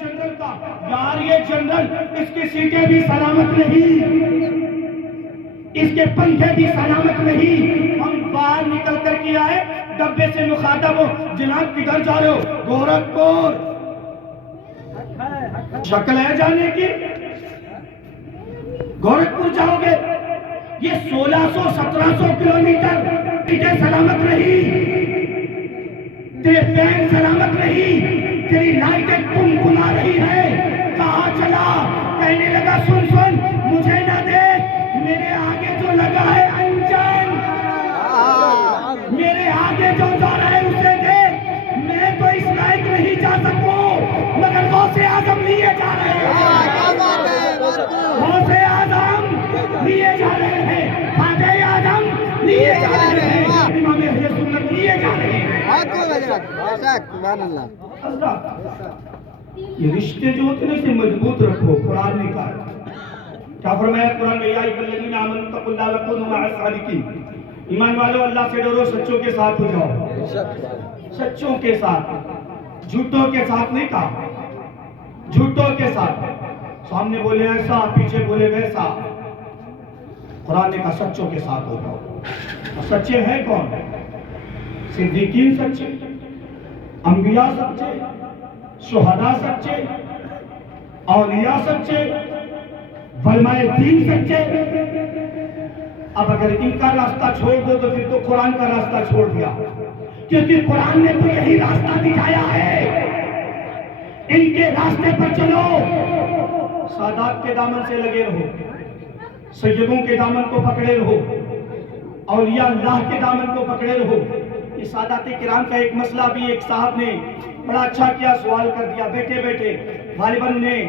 General کا یار یہ جنرل اس کی سیٹیں بھی سلامت نہیں، اس کے پنکھے بھی سلامت نہیں. ہم باہر نکل کر کے آئے، ڈبے سے مخاطب ہو، جناب کدھر جا رہے ہو؟ گورکھپور. شکل ہے جانے کی؟ گورکھپور جاؤ گے؟ یہ 1600-1700 کلومیٹر سیٹیں سلامت نہیں، تیرے فین سلامت نہیں، تیری لائٹیں کمکما رہی ہے. کہاں چلا؟ کہنے لگا سن سن، مجھے نہ دیکھ، میرے آگے جو لگا ہے انجن، میرے آگے جو جا رہا ہے اسے دیکھ. میں تو اس لائق نہیں جا سکوں مگر غوث اعظم لیے جا رہے ہیں، غوث اعظم لیے جا رہے ہیں، خواجہ اعظم لیے جا رہے ہیں، امام اہل سنت لیے جا رہے ہیں. یہ رشتے جو ہوتے ہیں اسے مضبوط رکھو. قرآن نے کہا، کیا فرمایا قرآن میں؟ یا ایھا الذین آمنوا اتقوا اللہ وکونوا مع الصادقین. ایمان والو اللہ سے ڈرو، سچوں کے ساتھ ہو جاؤ. سچوں کے ساتھ، جھوٹوں کے ساتھ نہیں کہا، جھوٹوں کے ساتھ. سامنے بولے ایسا، پیچھے بولے ویسا. قرآن نے کہا سچوں کے ساتھ ہو جاؤ. سچے ہیں کون؟ صدیقین سچے، انبیاء سچے، شہداء سچے، اولیاء سچے، علماء دین سچے. اب اگر ان کا راستہ چھوڑ دو تو پھر تو قرآن کا راستہ چھوڑ دیا، کیونکہ قرآن نے تو یہی راستہ دکھایا ہے. ان کے راستے پر چلو، سادات کے دامن سے لگے رہو، سیدوں کے دامن کو پکڑے رہو، اولیاء اللہ کے دامن کو پکڑے رہو. یہ سادات کرام کا ایک مسئلہ بھی ایک صاحب نے بڑا اچھا کیا، سوال کر دیا بیٹھے بیٹھے. غالباً انہیں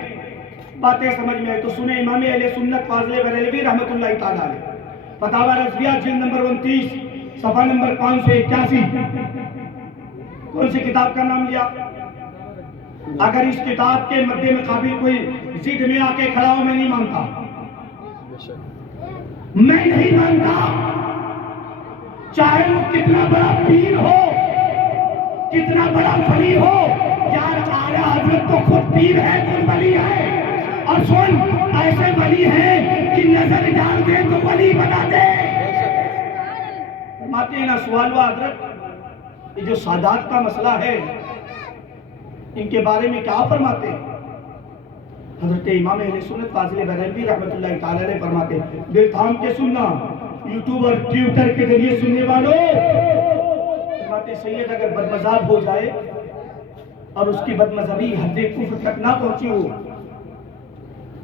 باتیں سمجھ میں آئی تو سنیں. امام اہل سنت فاضل بریلوی رحمۃ اللہ تعالی علیہ، فتاوی رضویہ جلد نمبر 29 صفحہ نمبر 581. کون سی کتاب کا نام لیا؟ اگر اس کتاب کے مد مقابل کوئی ضد میں آ کے کھڑا ہو، میں نہیں مانتا، میں نہیں مانتا. چاہے وہ کتنا بڑا پیر ہو، کتنا بڑا ولی ہو، یار اعلیٰ حضرت تو خود پیر ہے، خود ولی ہے. اور سن، ایسے ولی ہیں کہ نظر ڈال دے تو ولی بنا دے. فرماتے ہیں نا سوال ہوا حضرت یہ جو سادات کا مسئلہ ہے ان کے بارے میں کیا فرماتے ہیں؟ حضرت امام اہل سنت فاضل بریلوی رحمۃ اللہ تعالی علیہ فرماتے ہیں، دل تھام کے سننا، یوٹیوب اور ٹویٹر کے ذریعے سننے والوں. فرماتے سید اگر بدمذہب ہو جائے اور اس کی بدمذہبی حد کفر تک نہ پہنچی ہو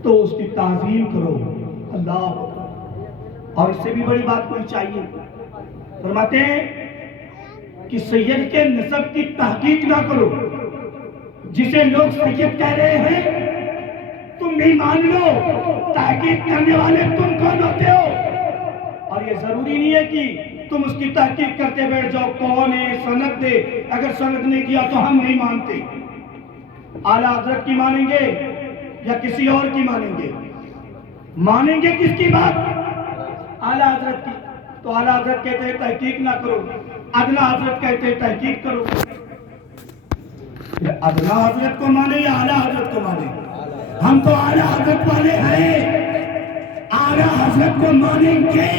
تو اس کی تعظیم کرو. اللہ، اور اس سے بھی بڑی بات کوئی چاہیے. فرماتے ہیں کہ سید کے نسب کی تحقیق نہ کرو. جسے لوگ سید کہہ رہے ہیں تم بھی مان لو، تحقیق کرنے والے تم کون ہوتے ہو؟ اور یہ ضروری نہیں ہے کہ تم اس کی تحقیق کرتے بیٹھ جاؤ، کون ہے، سند دے. اگر سند نہیں دیا تو ہم نہیں مانتے. اعلیٰ حضرت کی مانیں گے یا کسی اور کی مانیں گے؟ مانیں گے کس کی بات؟ اعلیٰ حضرت کی. تو اعلیٰ حضرت کہتے ہیں تحقیق نہ کرو، ادنا حضرت کہتے ہیں تحقیق کرو. ادنا حضرت کو مانے یا اعلیٰ حضرت کو مانے؟ ہم تو اعلیٰ حضرت والے ہیں، اعلیٰ حضرت کو مانیں گے.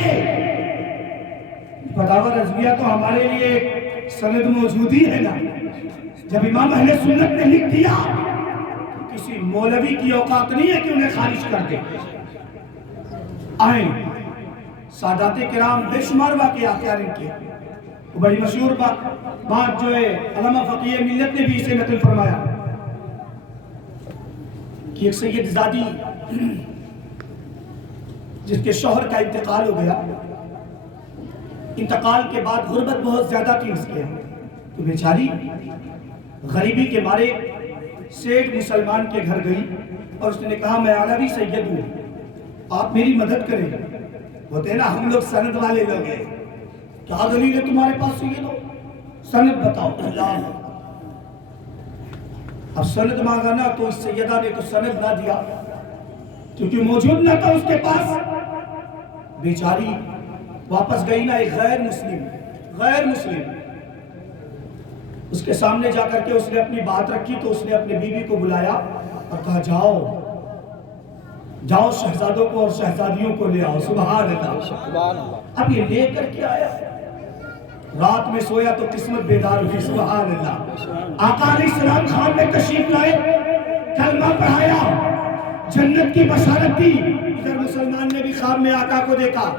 فتاوی رضویہ تو ہمارے لیے ایک سند موجود ہی ہے نا. جب امام اہل سنت نے لکھ دیا کسی مولوی کی اوقات نہیں ہے کہ انہیں خارج کر دے. آئیں سادات کرام بے شمار واقعات ان کے، بڑی مشہور بات جو ہے علامہ فقیہ ملت نے بھی اسے نقل فرمایا کہ ایک سید زادی جس کے شوہر کا انتقال ہو گیا، انتقال کے بعد غربت بہت زیادہ تھی اس کے، تو بیچاری غریبی کے مارے سیٹھ مسلمان کے گھر گئی اور اس نے کہا میں عربی سید ہوں، آپ میری مدد کریں. ہوتے نا ہم لوگ سند والے لوگ ہیں، کیا دلیل ہے تمہارے پاس سید ہو؟ سند بتاؤ. اللہ، اب سند مانگا نا تو اس سیدہ نے تو سند نہ دیا کیونکہ موجود نہ تھا اس کے پاس. بیچاری واپس گئی نا ایک غیر مسلم اس کے سامنے جا کر کے اس نے اپنی بات رکھی تو اس نے اپنی بیوی کو بلایا اور کہا جاؤ جاؤ شہزادوں کو اور شہزادیوں کو لے آؤ. سبحان اللہ. اب یہ لے کر کے آیا, رات میں سویا تو قسمت بیدار ہوئی. سبحان اللہ. آقا علیہ السلام خان میں تشریف لائے, کلمہ پڑھایا, جنت کی بشارت دی. ادھر مسلمان نے بھی خواب میں آقا کو دیکھا,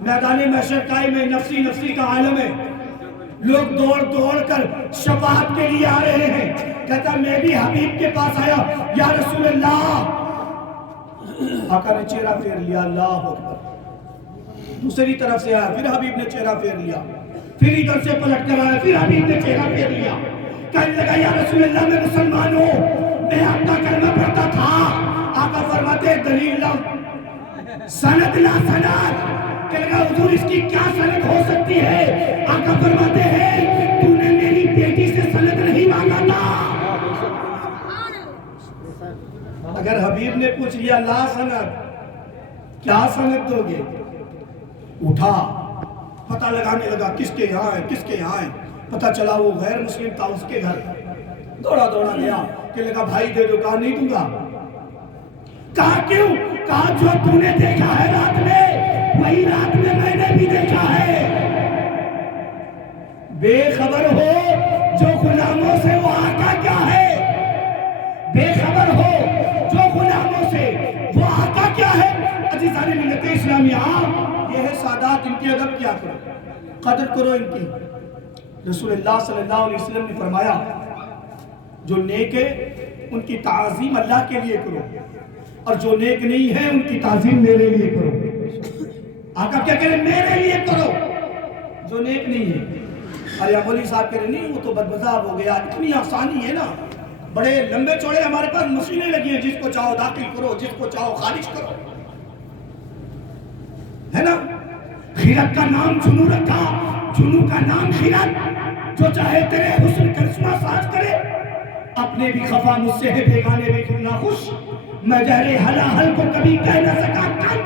میدان محشر قائم ہے, نفسی نفسی کا عالم ہے, لوگ دوڑ دوڑ کر شفاعت کے لیے آ رہے ہیں. کہتا میں بھی حبیب کے پاس آیا, یا رسول اللہ. آقا نے چہرہ پھیر لیا, اللہ اکبر. دوسری طرف سے آیا, پھر حبیب نے چہرہ پھیر لیا, پھر ادھر سے پلٹ کر آیا, پھر حبیب نے چہرہ پھیر لیا. کہنے لگا یا رسول اللہ میں مسلمان ہوں, میں آپ کا کلمہ پڑھتا تھا. آقا فرماتے دلیل لا سند لا سند. کہنے لگا حضور اس کی کیا سند ہو سکتی ہے؟ آقا فرماتے ہیں تو نے میری بیٹی سے سند نہیں مانگا تھا. اگر حبیب نے پوچھ لیا لا سند, کیا سند دو گے؟ اٹھا, پتہ لگانے لگا کس کے یہاں ہے, کس کے یہاں ہے. پتہ چلا وہ غیر مسلم تھا, اس کے گھر دوڑا دوڑا گیا. کہ لگا بھائی دے دو. کہا نہیں دوں گا. کہا کیوں؟ کہا جو تو نے دیکھا ہے رات میں, وہی رات میں نے بھی دیکھا ہے. بے خبر ہو جو غلاموں سے وہ آقا کیا ہے, بے خبر ہو جو غلاموں سے وہ آقا کیا ہے. عزیزان ملت اسلامیہ, یہ ہے سادات, ان کی ادب کیا کرو, قدر کرو ان کی. رسول اللہ صلی اللہ علیہ وسلم نے فرمایا جو نیک ہے ان کی تعظیم اللہ کے لیے کرو, اور جو نیک نہیں ہے ان کی تعظیم میرے لیے کرو. آقا کیا کہہ رہے, میرے لیے کرو جو نیک نہیں ہے. ارے مولوی صاحب کہہ رہے نہیں وہ تو بدمذہب ہو گیا. اتنی آسانی ہے نا, بڑے لمبے چوڑے ہمارے پاس مشینیں لگی ہیں, جس کو چاہو داخل کرو, جس کو چاہو خارج کرو, ہے نا. خیرت کا نام جنو رکھا, جنو کا نام خیرت. جو چاہے تیرے حسن کرشمہ ساز کرے, اپنے بھی خفا مجھ سے ہے, بیگانے بھی کتنا خوش. میں جہرے حلاحل کو کبھی کہہ نہ سکا کن,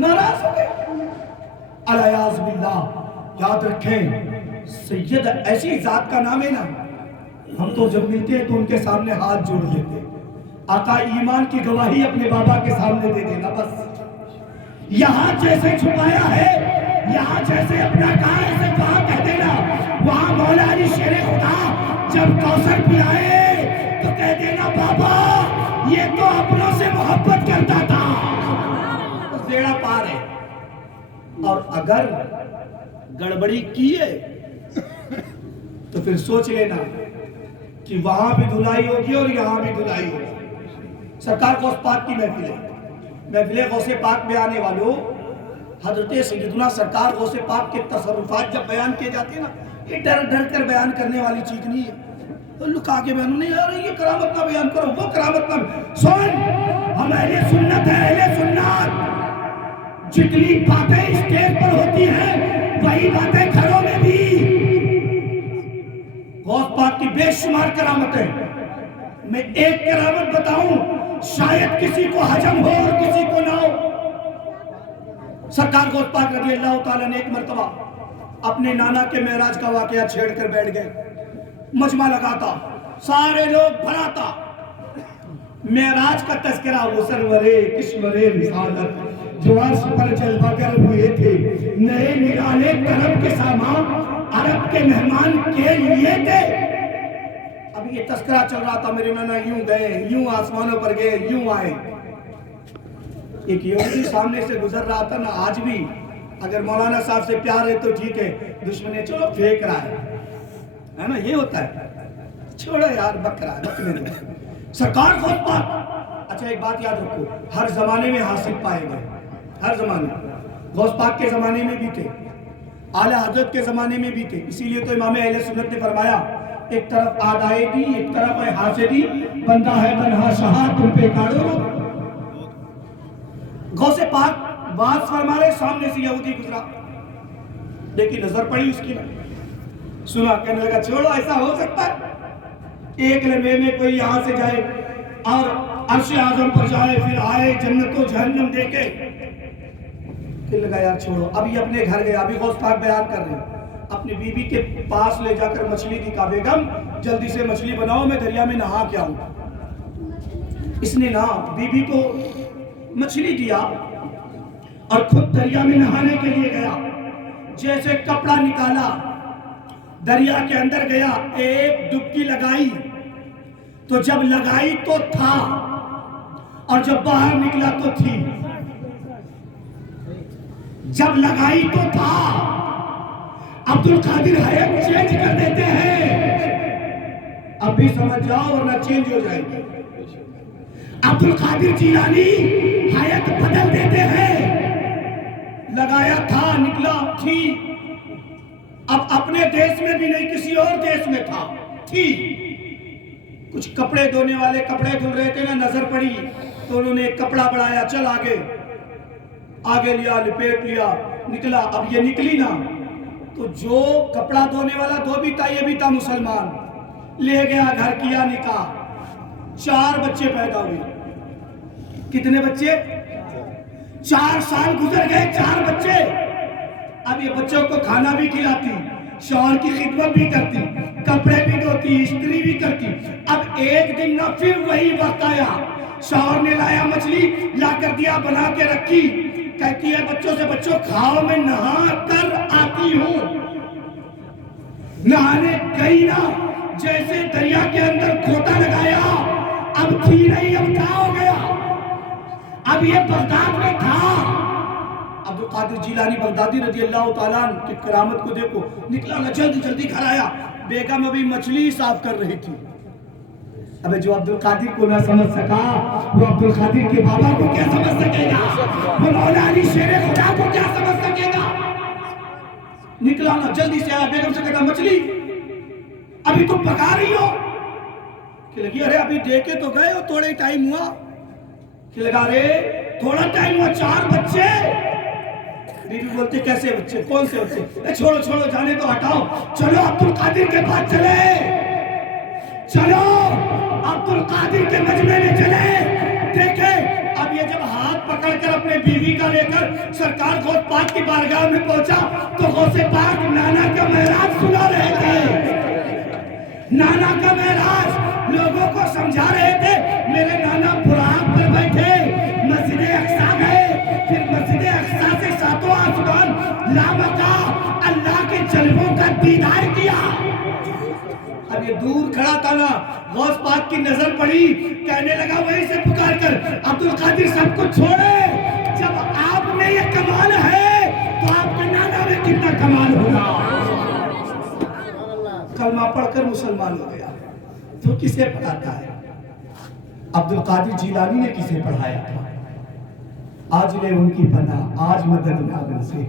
ناراض ہو گئے. الیاذ باللہ. یاد رکھیں سید ایسی ذات کا نام ہے نا, ہم تو جب ملتے ہیں تو ان کے سامنے ہاتھ جوڑ لیتے ہیں. آقا ایمان کی گواہی اپنے بابا کے سامنے دے دینا بس. یہاں جیسے چھپایا ہے, یہاں جیسے اپنا کہا ہے, ایسے وہاں کہہ دینا. وہاں مولا علی شیر خدا جب کوثر پلائے تو کہہ دینا بابا یہ تو اپنوں سے محبت کرتا تھا. بس بیڑا پار ہے. اور اگر گڑبڑی کی ہے تو پھر سوچ لینا کہ وہاں بھی دھلائی ہوگی اور یہاں بھی دھلائی ہوگی. سرکار غوث پاک کی محفل ہے, محفل غوث پاک میں آنے والوں, حضرت سیدنا سرکار غوث پاک کے تصرفات جب بیان کیے جاتے ہیں نا, یہ ڈر ڈر کر بیان کرنے والی چیز نہیں ہے. تو لکا کے بیان نہیں, یار یہ کرامت نہ بیان کرو, وہ کرامت نہ. سن, ہم اہل سنت ہیں, اہل سنت. جتنی باتیں اسٹیج پر ہوتی ہیں وہی باتیں گھروں میں بھی. غوث پاک کی بے شمار کرامتیں, میں ایک کرامت بتاؤں شاید کسی کو حجم ہو اور کسی کو نہ ہو. سرکار غوث پاک رضی اللہ تعالیٰ نے ایک مرتبہ اپنے نانا کے معراج کا واقعہ چھیڑ کر بیٹھ گئے. مجمع لگاتا, سارے لوگ بھراتا, معراج کا تذکرہ. وہ سرورے کشورے رسالت جو عرش پر جلوہ گر ہوئے تھے, نئے نرالے طرب کے سامان عرب کے مہمان کے لیے تھے. اب یہ تذکرہ چل رہا تھا, میرے نانا یوں گئے, یوں آسمانوں پر گئے, یوں آئے. ایک یہودی سامنے سے گزر رہا تھا نا, آج بھی اگر مولانا صاحب سے پیار ہے تو ٹھیک ہے, دشمن ہے چلو پھینک رہا ہے نا, یہ ہوتا ہے, چھوڑو یار بکرا بکنے دو. سرکار غوث پاک, اچھا ایک بات یاد رکھو, ہر زمانے میں حاصل پائے گئے, ہر زمانے. غوث پاک کے زمانے میں بھی تھے, اعلیٰ حضرت کے زمانے میں بھی تھے. اسی لیے تو امام اہل سنت نے فرمایا ایک طرف آدائے دی, ایک طرف ہے حاسدی, بندہ ہے تنہا شہا تم پہ کاڑو. غوث پاک بات فرما رہے, سامنے سے یہودی گزرا, دیکھی نظر پڑی اس کی, سنا, کہنے لگا چھوڑو ایسا ہو سکتا ہے ایک لمحے میں کوئی یہاں سے جائے اور عرش اعظم پر جائے, پھر آئے جنت و جہنم دیکھے. کہنے لگا یار چھوڑو. ابھی اپنے گھر گئے, ابھی غوث پاک بیان کر رہے ہیں, اپنی بیوی کے پاس لے جا کر مچھلی دی، کہا بیگم جلدی سے مچھلی بناؤ، میں دریا میں نہا کے آؤں۔ اس نے نہ بیوی کو مچھلی دیا اور خود دریا میں نہانے کے لیے گیا۔ جیسے کپڑا نکالا، دریا کے اندر گیا، ایک ڈبکی لگائی، تو جب لگائی تو تھا اور جب باہر نکلا تو تھی۔ جب لگائی تو تھا۔ عبدالقادر حیت چینج کر دیتے ہیں، اب بھی سمجھ جاؤ ورنہ چینج ہو جائے گی۔ عبدالقادر جیلانی حیت بدل دیتے ہیں، لگایا تھا، نکلا تھی، اب اپنے دیش میں بھی نہیں کسی اور دیش میں تھا، تھی۔ کچھ کپڑے دھونے والے کپڑے دھل رہے تھے نا، نظر پڑی تو انہوں نے ایک کپڑا بڑھایا، چل آگے، آگے لیا، لپیٹ لیا، نکلا۔ اب یہ نکلی نا تو جو کپڑا دھونے والا دھو بھی تھا، یہ بھی تھا مسلمان، لے گیا گھر، کیا نکاح، 4 بچے پیدا ہوئے۔ کتنے بچے؟ 4 سال گزر گئے، 4 بچے۔ اب یہ بچوں کو کھانا بھی کھلاتی، شوہر کی خدمت بھی کرتی، کپڑے بھی دھوتی، استری بھی کرتی۔ اب ایک دن نہ پھر وہی وقت آیا، شوہر نے لایا مچھلی، لا کر دیا، بنا کے رکھی، کہتی ہے بچوں سے بچوں کھاؤ، میں نہا کر آتی ہوں۔ نہانے گئی نا، جیسے دریا کے اندر کھوٹا لگایا، اب تھی نہیں، اب کیا ہو گیا؟ اب یہ بغداد میں تھا۔ عبدالقادر جیلانی بغدادی رضی اللہ تعالیٰ عنہ کی کرامت کو دیکھو، نکلا نا، جلدی جلدی گھر آیا، بیگم ابھی مچھلی صاف کر رہی تھی۔ ابے جو عبدالقادر کو نہ سمجھ سکا، وہ عبدالقادر کے بابا کو کیا سمجھ سکے گا؟ وہ مولا علی شیر خدا کو کیا سمجھ سکے گا؟ نکلا نا، جلدی سے آیا، بیگم سے کہتا مچھلی ابھی تم پکا رہی ہو؟ کہ لگی ارے ابھی دے کے تو گئے ہو، تھوڑا ہی ٹائم ہوا۔ کہ لگا رے تھوڑا ٹائم ہوا، 4 بچے۔ بیوی بولتے کیسے بچے؟ کون سے بچے؟ چھوڑو چھوڑو، جانے تو، ہٹاؤ، چلو عبدالقادر کے پاس چلے، چلو عبدالقادر کے مجمع میں چلے۔ دیکھیں اب یہ جب ہاتھ پکڑ کر اپنے بیوی کا لے کر سرکار غوث پاک کی بارگاہ میں پہنچا تو غوث پاک نانا کا معراج سنا رہے تھے۔ نانا کا معراج لوگوں کو سمجھا رہے تھے۔ میرے نانا براق پر بیٹھے، مسجد اقصیٰ گئے، پھر مسجد اقصیٰ سے 7 آسمان لامکا اللہ کے جلووں کا دیدار کیا۔ اب یہ دور کھڑا تھا نا، غوث پاک کی نظر پڑی، کہنے لگا وہیں سے پکار کر عبدالقادر سب کو چھوڑے، جب آپ میں یہ کمال ہے تو آپ کے نانا میں کتنا کمال ہوگا۔ کلمہ پڑھ کر مسلمان ہو گیا۔ تو کسے پڑھاتا ہے؟ عبدالقادر جیلانی نے کسے پڑھایا تھا؟ آج لے ان کی پناہ، آج مدد مانگن سے،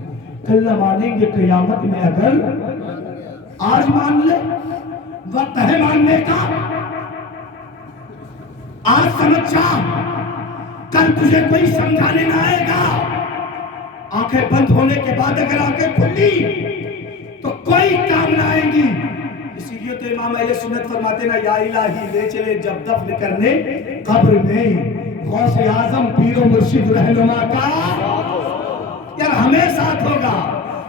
کل نہ مانیں گے قیامت میں اگر، آج مان لے، وقت ہے ماننے کا، آج سمجھ جا، کل تجھے کوئی سمجھانے نہ آئے گا۔ آنکھیں بند ہونے کے بعد اگر آنکھیں کھلی تو کوئی کام نہ آئیں گی۔ اسی لیے تو امام اہل سنت فرماتے نا، یا الہی لے چلے جب دفن کرنے قبر میں غوث اعظم پیر و مرشد رہنما کا، یار ہمیں ساتھ ہوگا،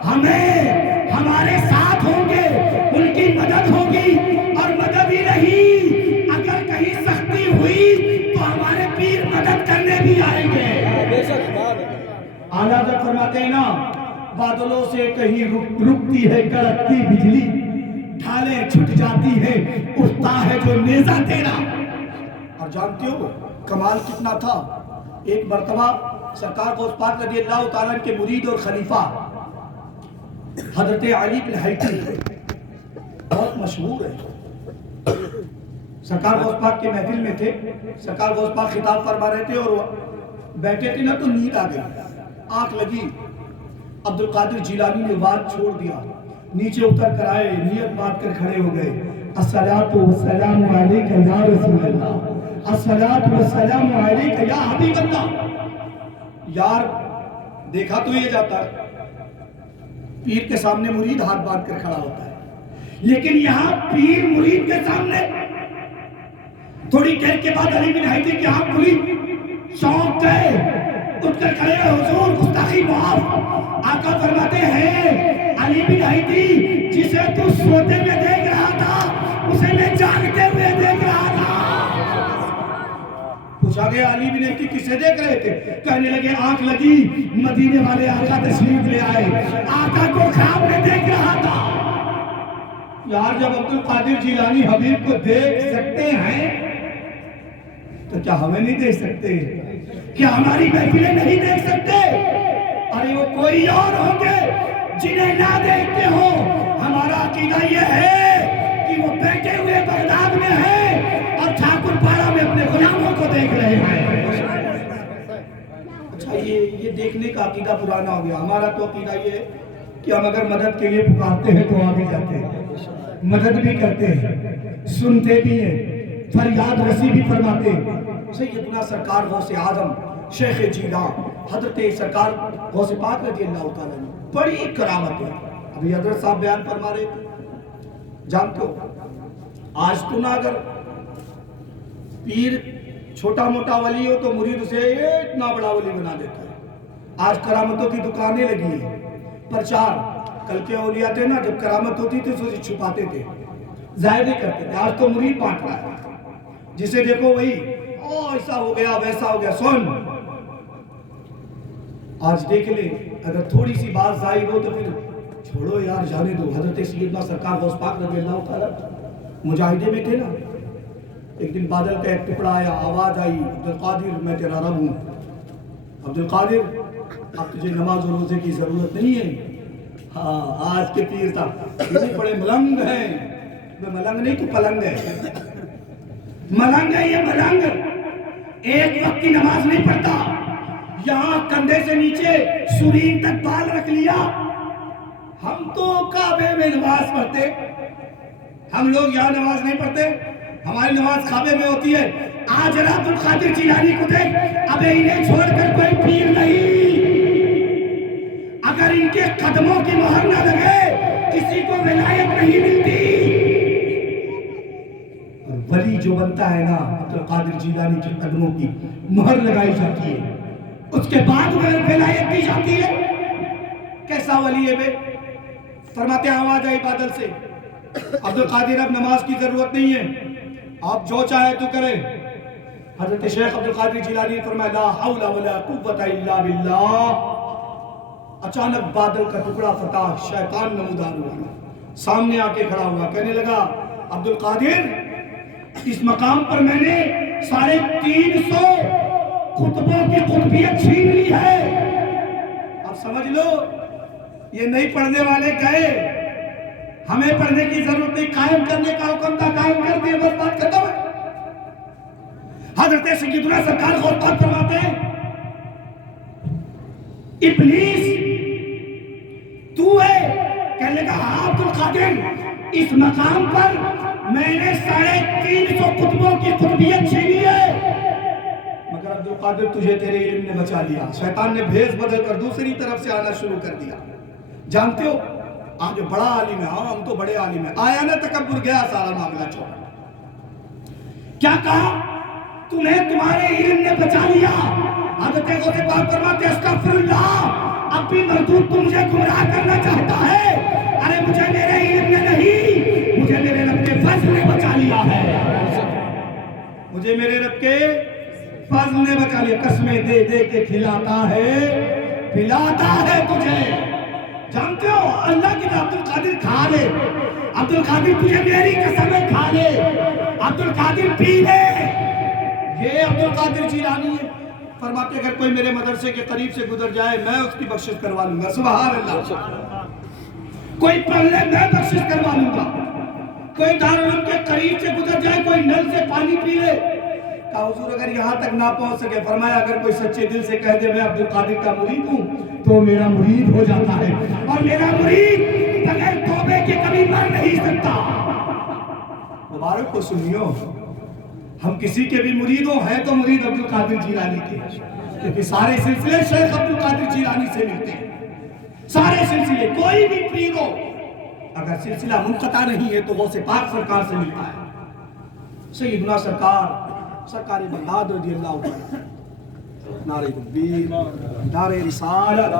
ہمیں ہمارے ساتھ ہوں گے، ان کی مدد ہوگی، اور مدد ہی نہیں، اگر کہیں سختی ہوئی تو ہمارے پیر مدد کرنے بھی آئیں گے۔ اعلیٰ حضرت فرماتے ہیں نا، بادلوں سے کہیں رکتی ہے کڑکتی بجلی، ڈھالیں چھٹ جاتی ہے، اٹھتا ہے جو نیزہ تیرا۔ اور جانتے ہو کمال کتنا تھا؟ ایک مرتبہ سرکار غوث پاک رضی اللہ تعالیٰ کے مرید اور خلیفہ حضرت علی بن حیدر بہت مشہور ہے، سرکار غوث پاک کے محفل میں تھے، سرکار غوث پاک خطاب فرما رہے تھے اور بیٹھے تھے نا تو نیند آ گئی، آنکھ لگی، عبدالقادر جیلانی نے بات چھوڑ دیا، نیچے اتر کر آئے، نیت بات کر کھڑے ہو گئے، الصلاۃ والسلام علیک یا رسول اللہ، الصلاۃ والسلام علیک یا حبیب اللہ۔ یار دیکھا تو یہ جاتا ہے، پیر کے سامنے مرید ہاتھ باندھ کر کھڑا ہوتا ہے، لیکن یہاں پیر مرید کے سامنے، تھوڑی دیر کے بعد علی بن حیدر کے ہاتھ مرید چونک گئے، اٹھ کر کھڑے، حضور گستاخی معاف۔ آقا فرماتے ہیں علی بن حیدی جسے تو سوتے میں دیکھ رہا تھا اسے میں جاگتے ہوئے دیکھ رہا تھا. پوچھا گیا علی بن حیدی کسے دیکھ رہے تھے؟ کہنے لگے آنکھ لگی مدینے والے آقا تشریف لے آئے, آقا کو خواب میں دیکھ رہا تھا. یار جب عبد القادر جیلانی حبیب کو دیکھ سکتے ہیں تو کیا ہمیں نہیں دیکھ سکتے؟ کیا ہماری محفلیں نہیں دیکھ سکتے؟ ارے وہ کوئی اور ہوں گے جنہیں نہ دیکھتے ہو. ہمارا عقیدہ یہ ہے کہ وہ بیٹھے ہوئے بغداد میں ہیں اور ٹھاکر پارا میں اپنے غلاموں کو دیکھ رہے ہیں. اچھا یہ دیکھنے کا عقیدہ پرانا ہو گیا. ہمارا تو عقیدہ یہ ہے کہ ہم اگر مدد کے لیے پکارتے ہیں تو آگے جاتے ہیں, مدد بھی کرتے ہیں, سنتے بھی ہیں, فریاد رسی بھی فرماتے ہیں. سیدنا سرکار غوث اعظم شیخ جیلان حضرت سرکار غوث پاک رضی اللہ تعالیٰ نے بڑی کرامت ہے. ابھی حضرت صاحب بیان فرما رہے تھے, جانتے ہو آج تو نہ اگر پیر چھوٹا موٹا ولی ہو تو مرید اسے اتنا بڑا ولی بنا دیتا ہے. آج کرامتوں کی دکانیں لگی ہیں, پرچار. کل کے اولیاء تھے نا, جب کرامت ہوتی تھی تو اسے چھپاتے تھے, ظاہر نہیں کرتے تھے. آج تو مرید بانٹ رہا ہے, جسے دیکھو وہی ایسا ہو گیا ویسا ہو گیا. سن, آج دیکھ لے اگر تھوڑی سی بات ظاہر ہو تو پھر چھوڑو یار, جانے دو. حضرت سیدنا سرکار غوث پاک رضی اللہ تعالیٰ مجاہدے میں تھے نا, ایک دن بادل کا ایک ٹکڑا آیا, آواز آئی عبد القادر میں تیرا رب ہوں. عبد القادر اب تجھے نماز و روزے کی ضرورت نہیں ہے. ہاں آج کے پیر صاحب اتنے بڑے ملنگ ہیں. میں ملنگ نہیں تو پلنگ ہے, ملنگ ہے یہ ملنگ. ایک وقت کی نماز نہیں پڑھتا, یہاں کندھے سے نیچے سرین تک بال رکھ لیا. ہم تو کعبے میں نماز پڑھتے, ہم لوگ یہاں نماز نہیں پڑھتے, ہماری نماز کعبے میں ہوتی ہے. آج عبد القادر جیلانی کو دیکھ, اب انہیں چھوڑ کر کوئی پیر نہیں. اگر ان کے قدموں کی مہر نہ لگے کسی کو ولایت نہیں ملتی. اور ولی جو بنتا ہے نا عبد القادر جیلانی کے قدموں کی مہر لگائی جاتی ہے, اس کے بعد ولایت دی جاتی ہے. کیسا ولی ہے بے؟ فرماتے ہیں آواز آئی بادل سے, عبد القادر اب نماز کی ضرورت نہیں ہے, آپ جو چاہے تو کریں. حضرت شیخ عبد القادر جیلانی فرمایا لا حول ولا قوت الا باللہ. اچانک بادل کا ٹکڑا فتح, شیطان نمودار ہوا, سامنے آ کے کھڑا ہوا, کہنے لگا عبد القادر اس مقام پر میں نے 350 خطبوں کی قطبیت چھین لی ہے. اب سمجھ لو یہ نہیں پڑھنے والے گئے, ہمیں پڑھنے کی ضرورت نہیں, قائم کرنے کا حکم تھا, قائم کر دیا, بس بات ختم ہے. حضرت سیدنا سرکار غوث پاک فرماتے ہیں ابلیس تو ہے؟ کہنے لگا عبد القادر اس مقام پر میں نے 350 خطبوں کی قطبیت چھینی ہے. مگر عبد القادر تجھے تیرے علم نے بچا لیا. شیطان نے بھیس بدل کر دوسری طرف سے آنا شروع کر دیا. جانتے ہو آگے بڑا عالم ہے, ہاں ہم تو بڑے عالم ہیں, آیا نا تکبر, گیا سارا معاملہ چھوڑا. کیا کہا تمہیں تمہارے علم نے بچا لیا. حضرت غوث پاک فرماتے استغفر اللہ, اب بھی مردود تو مجھے گمراہ کرنا چاہتا ہے. ارے مجھے میرے علم نے نہیں, مجھے میرے رب کے فضل نے بچا لیا ہے, مجھے میرے رب کے فضل نے بچا لیا. قسمیں دے دے کے کھلاتا ہے تجھے. جانتے ہو اللہ کی عبد القادر کھا لے, عبد القادر تجھے میری قسمیں کھا لے, عبد القادر پی لے. یہ عبد القادر جیلانی ہے. فرماتے اگر کوئی میرے مدرسے کے قریب سے گزر جائے میں اس کی بخشش کروا لوں گا. سبحان اللہ. کوئی پڑھ لے میں بخشش کروا لوں گا. کوئی دارالعلوم کے قریب سے گزر جائے, کوئی نل سے پانی پی لے. کہا حضور اگر یہاں تک نہ پہنچ سکے, فرمایا اگر کوئی سچے دل سے کہہ دے میں عبد القادر کا مرید ہوں تو میرا مرید ہو جاتا ہے, اور میرا مرید بغیر توبے کے کبھی مر نہیں سکتا. مبارک کو سنیو, ہم کسی کے بھی مرید ہیں تو مرید عبد القادر جیلانی کے, کیونکہ سارے سلسلے شیخ عبد القادر جیلانی سے ملتے ہیں. سارے سلسلے, کوئی بھی پیر ہو اگر سلسلہ منقطع نہیں ہے تو غوث پاک سرکار سے ملتا ہے. سیدنا سرکار بغداد رضی اللہ عنہ, نعرہ تکبیر, نعرہ رسالت,